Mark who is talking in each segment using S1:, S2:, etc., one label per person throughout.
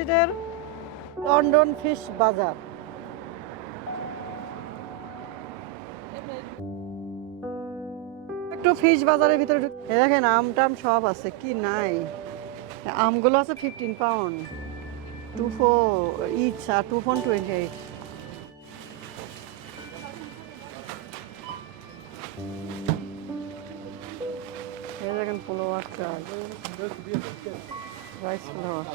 S1: স্ট্রিটের London fish বাজার। একটু ফিশ বাজারের ভিতরে ঢুক- দেখেন আম টাম সব আছে, কি নাই। আমগুলো আছে fifteen pound two four each আর টু ফোর টোয়েন্টি এইট এই দেখেন পোলোয়ার চাল। রাইস ফ্লাওয়ার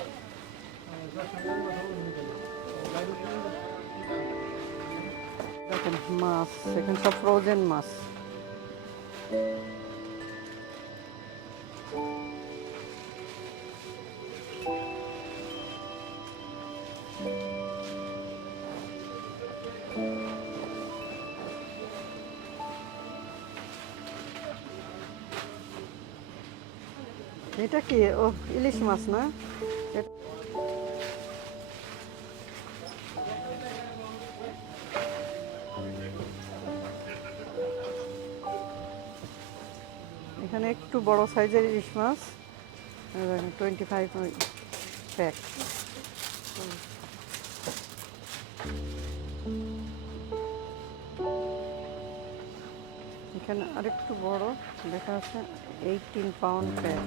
S1: দেখেন মাছ এখানে সব ফ্রোজেন মাছ। এটা কি? ও ইলিশ মাছ না? এখানে একটু বড় সাইজের ইলিশ মাছ। টোয়েন্টি ফাইভ প্যাক এখানে আরেকটু বড়, দেখা আছে এইটিন পাউন্ড প্যাক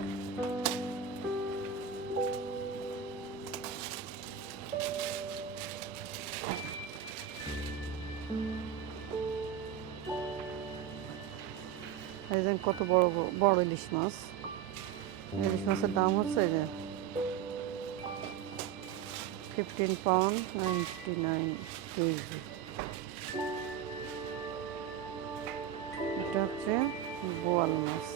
S1: এই কত বড় বড়- ইলিশ মাছ। ইলিশ মাছের দাম হচ্ছে যে ফিফটিন পাউন্ড নাইনটি নাইন এটা হচ্ছে বোয়াল মাছ।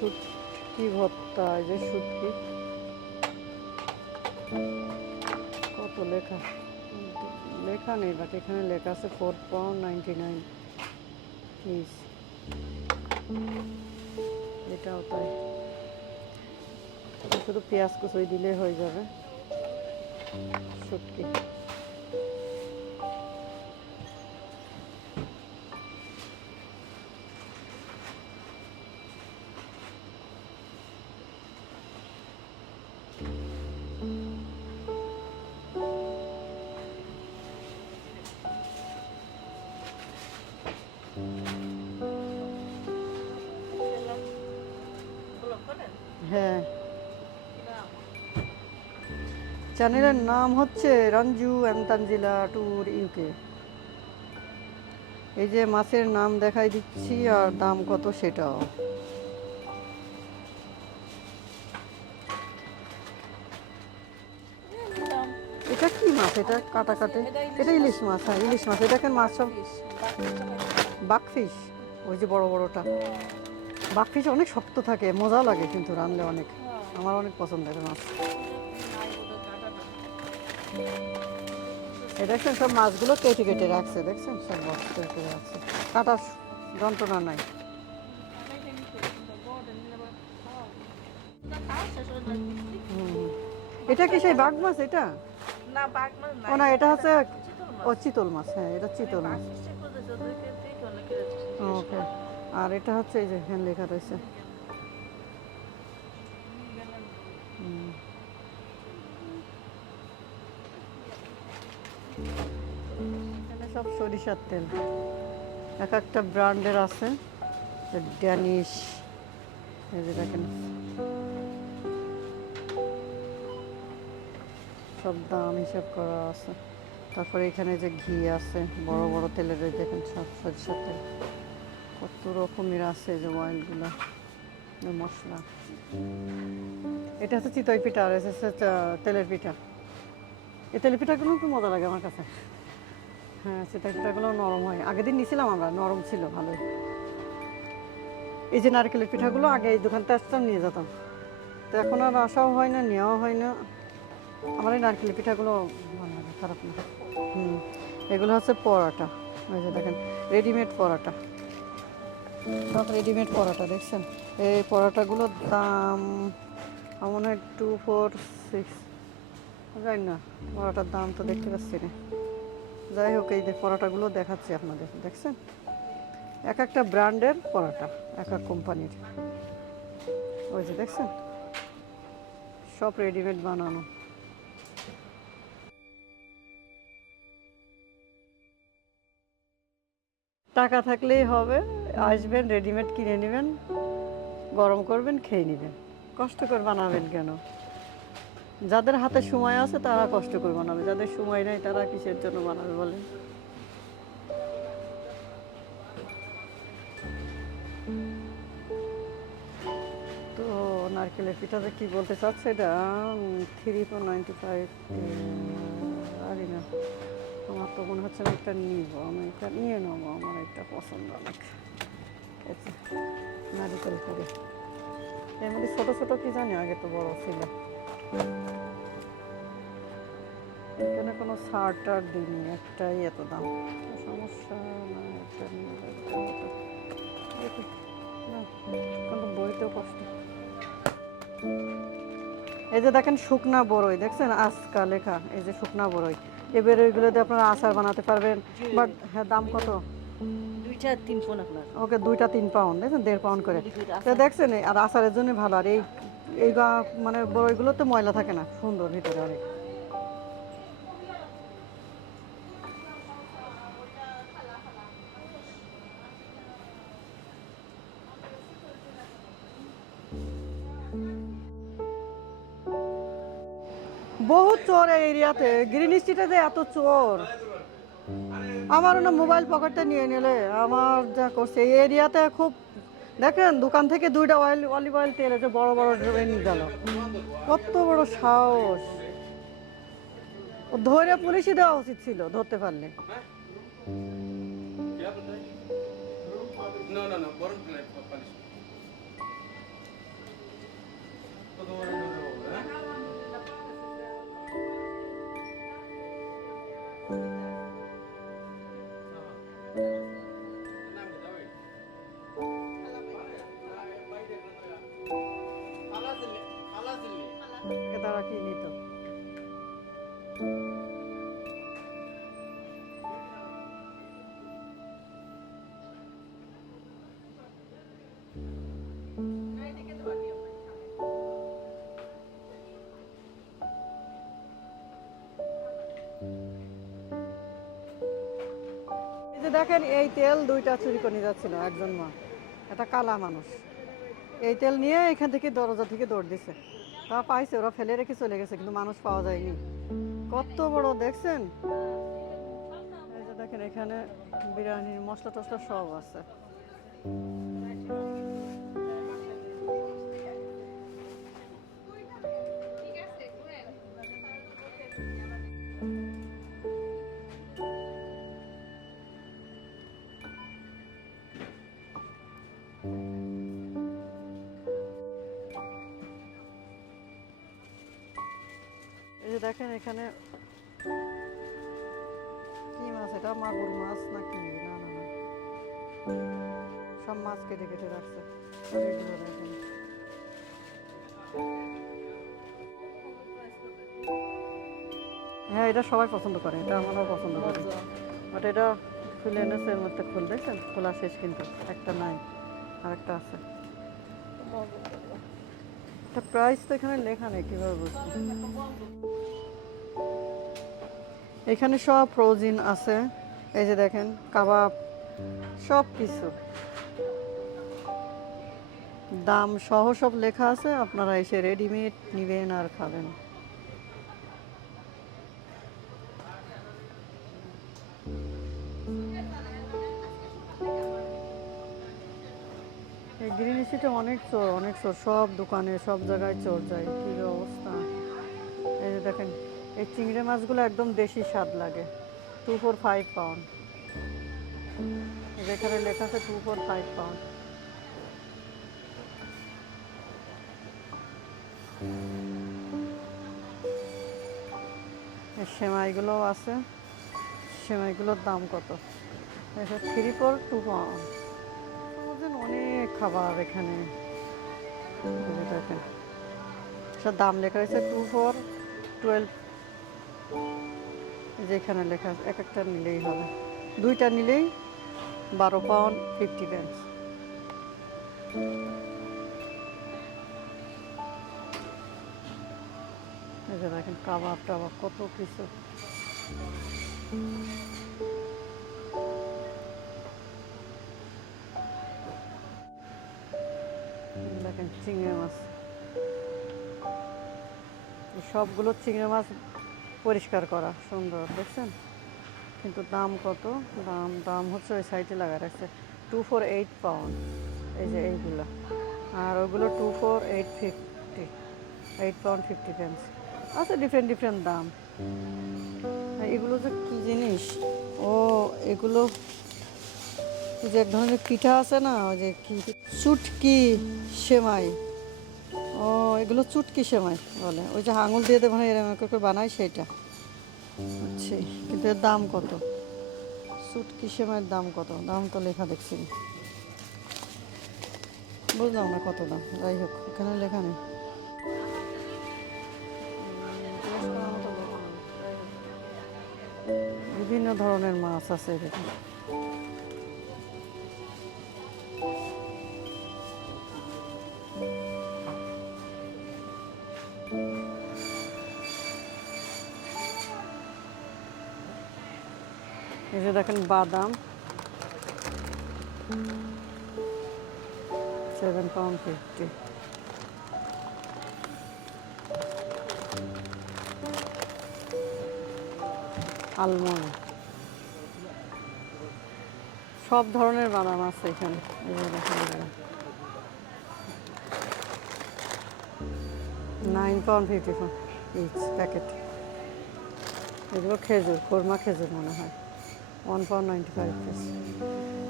S1: শুটকি ভর্তা যে শুটকি। লেখা। লেখা নেই বাট এখানে লেখা আছে four pound ninety nine please এটাও তাই। শুধু পেঁয়াজ কুচুই দিলে হয়ে যাবে। শুটকি হ্যাঁ। চ্যানেলের নাম হচ্ছে Ranju and Tanzila tour UK এই যে মাছের নাম দেখাই দিচ্ছি আর দাম কত সেটাও। এটা কি মাছ? এটা কাটা কাটে এটা ইলিশ মাছ। হ্যাঁ ইলিশ মাছ। এটা কেন মাছ সব বাকফিশ ওই যে বড় বড়টা। বাকফিশ অনেক শক্ত থাকে মজা লাগে কিন্তু রানলে অনেক। আমার অনেক পছন্দের মাছ। দেখছেন সব মাছগুলো কেটে কেটে রাখছে দেখছেন? সব বক্স কেটে রাখছে। কাটার যন্ত্রণা নাই। এটা কি সেই বাঘ মাছ এটা?
S2: না বাঘ মাছ
S1: না এটা হচ্ছে ও চিতল মাছ হ্যাঁ এটা চিতল মাছ। ওকে। আর এটা হচ্ছে এই যে এখানে লেখা রয়েছে। সব সরিষার তেল। এক একটা ব্র্যান্ডের আছে ড্যানিশ, এই যে দেখেন। সব দাম হিসাব করা আছে। তারপরে এখানে যে ঘি আছে, বড় বড় তেলের দেখেন সব সরিষার তেল। রকমের আছে যে অয়েলগুলো মশলা। এটা হচ্ছে চিতই পিঠা আর হচ্ছে তেলের পিঠা। এই তেলের পিঠাগুলো খুব মজা লাগে আমার কাছে। হ্যাঁ চিতই পিঠাগুলো নরম হয়। আগের দিন নিয়েছিলাম আমরা, নরম ছিল, ভালোই। এই যে নারকেলের পিঠাগুলো, আগে এই দোকানতে আসতাম, নিয়ে যেতাম। তো এখন আর আসাও হয় না, নেওয়াও হয় না। আমার এই নারকেলের পিঠাগুলো ভালো লাগে, খারাপ না। হুম, এগুলো হচ্ছে পরোটা। ওই যে দেখেন রেডিমেড পরোটা। সব রেডিমেড পরোটা দেখছেন? এই পরোটাগুলোর দাম মনে হয় টু ফোর সিক্স জানি না পরোটার দাম তো দেখতে পাচ্ছি না। যাই হোক এই যে পরোটাগুলো দেখাচ্ছি আপনাদের দেখছেন? এক একটা ব্র্যান্ডের পরাটা এক এক কোম্পানির। ওই যে দেখছেন? সব রেডিমেড বানানো। টাকা থাকলেই হবে। আসবেন রেডিমেড কিনে নেবেন, গরম করবেন, খেয়ে নেবেন। কষ্ট করে বানাবেন কেন? যাদের হাতে সময় আছে তারা কষ্ট করে বানাবে, যাদের সময় নেই তারা কিসের জন্য বানাবে বলেন? তো নারকেলের পিঠাতে কি বলতে চাচ্ছে এটা? থ্রি ফোর নাইনটি ফাইভ আরে না। আমার তো মনে হচ্ছে আমি একটা নিব, আমি এটা নিয়ে নেব, আমার একটা পছন্দ অনেক। নারিকেল করে এর মধ্যে ছোটো ছোটো কি জানি আগে তো বড় ছিল। এখানে কোনো ছাড় টাড় দিইনি একটাই এত দাম। সমস্যা না একটা কিন্তু বইতেও কষ্ট। এই যে দেখেন শুকনা বড়ই দেখছেন? আজকা লেখা এই যে শুকনা বড়ই এবার ওইগুলো দিয়ে আপনারা আচার বানাতে পারবেন বাট হ্যাঁ দাম কত?
S2: দুইটা আপনার।
S1: ওকে দুইটা তিন পাউন্ড দেখছেন? দেড় পাউন্ড করে। দেখছেন আর আচারের জন্য ভালো। আর এই এই মানে বড়ইগুলোতে ময়লা থাকে না সুন্দর ভিতরে অনেক। বহুত চোর এই এরিয়াতে। গ্রিন স্ট্রিটে যে এত চোর। আমার না মোবাইল পকেটটা নিয়ে নিলে। আমার যা করছে এই এরিয়াতে খুব দেখেন দোকান থেকে দুইটা অয়েল অলিভ অয়েল তেল আছে বড় বড় নিয়ে গেল। কত বড় সাহস। ধরে পুলিশই দেওয়া উচিত ছিল ধরতে পারলে।
S3: No, no, no,
S1: দেখেন, এই তেল দুইটা চুরি করে নিয়ে যাচ্ছিল একজন মা। এটা কালা মানুষ। এই তেল নিয়ে এখান থেকে দরজা থেকে দৌড় দিছে। তা পাইছে, ওরা ফেলে রেখে চলে গেছে, কিন্তু মানুষ পাওয়া যায়নি। কত বড়, দেখছেন? এই যে দেখেন, এখানে বিরিয়ানির মশলা টসলা সব আছে। দেখেন এখানে কি মাছ? এটা মাগুর মাছ নাকি? না না না। সব মাছ কেটে কেটে রাখছে। হ্যাঁ এটা সবাই পছন্দ করে। এটা আমরাও পছন্দ করি। বাট এটা খুলে এনেছে এর মধ্যে খুল, দেখছেন? খোলা শেষ কিন্তু। একটা নাই, আরেকটা আছে। এটা প্রাইস তো এখানে লেখা নেই, কীভাবে বুঝব? এখানে সব ফ্রোজিন আছে। এই যে দেখেন, কাবাব, সব কিছু। দাম সহ সব লেখা আছে, আপনারা এসে রেডিমেড নেবেন আর খাবেন। এই গ্রিন সিটে অনেক চোর অনেক চোর। সব দোকানে, সব জায়গায় চোর যায়। কি অবস্থা? এই যে দেখেন। এই চিংড়ি মাছগুলো একদম দেশি স্বাদ লাগে। টু ফোর ফাইভ পাউন্ড যেখানে লেখা আছে টু ফোর ফাইভ পাউন্ড সেমাইগুলোও আছে। সেমাইগুলোর দাম কত? থ্রি ফোর টু পাউন্ড অনেক খাবার এখানে। দাম লেখা রয়েছে টু ফোর টুয়েলভ যেখানে লেখা আছে, এক একটা নিলেই হবে। দুইটা নিলেই বারো পাউন্ড ফিফটি পেন্স দেখেন, কাবাব টাবাব, কত কিছু। দেখেন, চিংড়ি মাছ। সবগুলো চিংড়ি মাছ পরিষ্কার করা, সুন্দর, দেখছেন? কিন্তু দাম কত? দাম দাম হচ্ছে ওই সাইডে লাগা রাখছে। টু ফোর এইট পাউন্ড এই যে এইগুলো। আর ওগুলো two four eight fifty eight pound fifty pence আছে ডিফারেন্ট ডিফারেন্ট দাম। এগুলো যে কী জিনিস? ও, এগুলো যে এক ধরনের পিঠা আছে না, ওই যে কি চুটকি, সেমাই। ও, এগুলো চুটকি সেমাই বলে। ওই যে আঙুল দিয়ে দেবো এরকম করে বানায় সেটা আচ্ছা কিন্তু এর দাম কত? চুটকি সেমাইয়ের দাম কত? দাম তো লেখা দেখছি বুঝলাম না কত দাম, যাই হোক, এখানে লেখা নেই। বিভিন্ন ধরনের মাছ আছে এখানে। দেখেন বাদাম সেভেন পাউন্ড ফিফটি আলমন্ড সব ধরনের বাদাম আছে এখানে। Nine pound fifty each packet এগুলো খেজুর, কোরমা খেজুর মনে হয়। ওয়ান ফাইভ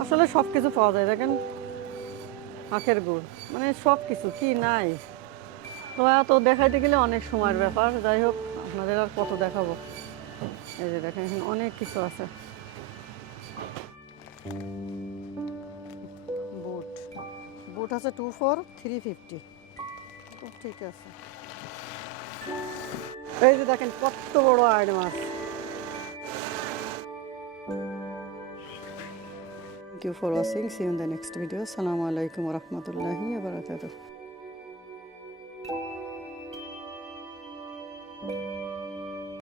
S1: আসলে সব কিছু পাওয়া যায়, দেখেন আখের গুড়। মানে সব কিছু কি নাই? তো এত দেখাইতে গেলে অনেক সময়ের ব্যাপার। যাই হোক, আপনাদের আর কত দেখাবো? এই যে দেখেন, এখানে অনেক কিছু আছে। বুট। বুট আছে টু ফোর থ্রি ফিফটি ঠিক আছে। এই যে দেখেন, কত বড় আইড মাছ you for watching. See you in the next video. Assalamu alaikum wa rahmatullahi wa barakatuh.